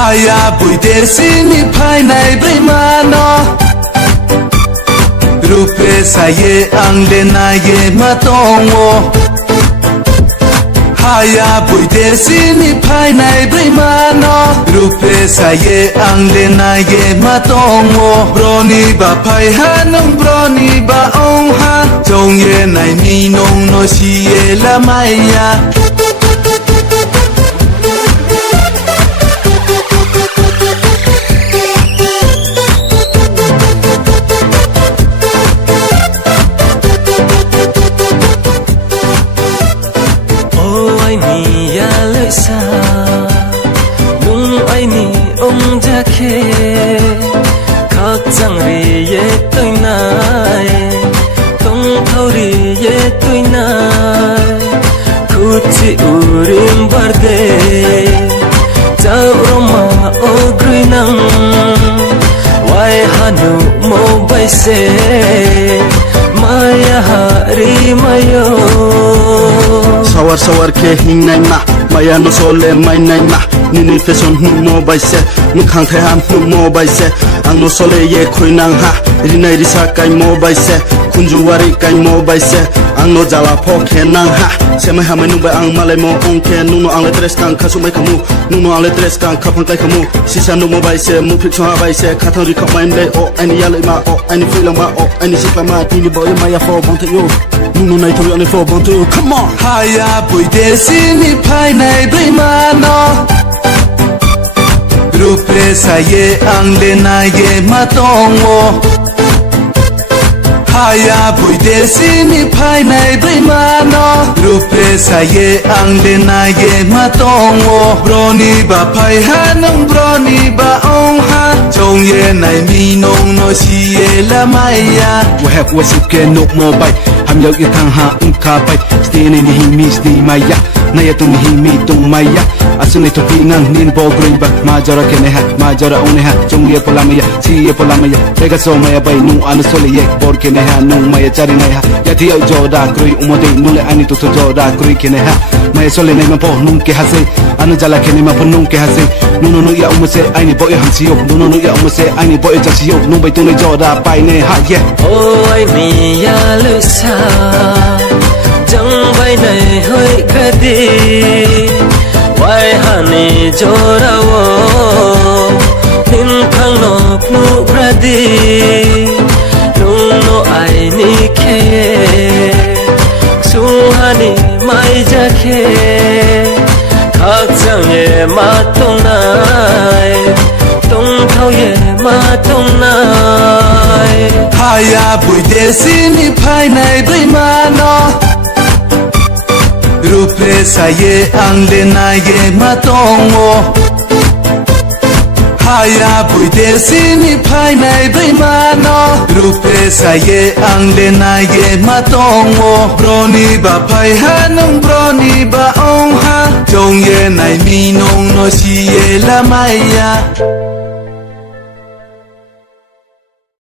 haya puide sini painai brimano rupe saye angle na ye matongo haya puide sini painai brimano rupe saye angle na ye matongo broni ba pai hanung broni ba ong ha jong ye nai mi nong no si ye la maya nung ai ni ong jake khak chang ri ye toi nai tong thau ri ye toi nai kuchi urim barde chau roma o grui nang wai hanu mo bai se maya hari mayo sawar ke hing nai ma maya no sole mai nai ma nini fashion nu mo bai se nu khang the ham nu mo bai se ang no sole ye khoi nang ha rinai risa kai mo bai se kunju wari kai mo bai se ang no jala pho khe nang ha se mai ha mai nu bai ang malai mo ong ke nu no ang le tres kang khasu mai khamu nu no ang le tres kang khapang kai khamu sisa nu mo bai se mu phik chwa bai se khathang ri khap mai le o ani ya le ma o ani feel ma o ani sikla ma tini boy ma ya fo bang to yo nu nai to ani fo bang to yo come on haya puide sini painai brimano rupe saye angle na ye matongo haya puide sini painai brimano rupe saye angle na ye matongo broni ba pai hanung broni ba ong ha jong ye nai mi nong no si ye la maya we have worship ke no mo bai ham yau ye thang ha un kha bai stay ni hi mi stay maya na ya tum hi mi tum maya asune to pinang nin bo green ba ma jara ke ne ha ma jara one ha jong ye polamaya si ye polamaya tega so maya bai nu an sole ye bor ke ne ha nu maya chari nai ha ya thi au joda krui umode nu le ani to joda krui ke ne ha maya sole nai ma po nu ke ha se anu jala ke ne ma po nu ke ha se nu ya umse ai ni boy han si yo nu ya umse ai ni boy ja si yo nu bai to ne joda pai ne ha ye oh ai mi ya lu sa jang bai nai hoi kadi wai hani jorawo nin khang no pnu bradi nung no ai ni ke su hani mai jakhe khak chang ye ma tong nai tong thau ye ma tong nai haya puide sini painai brimano rupe saye angle na ye matongo haya puide sini painai brimano rupe saye angle na ye matongo broni ba pai hanung broni ba ong ha jong ye nai mi nong no si ye la maya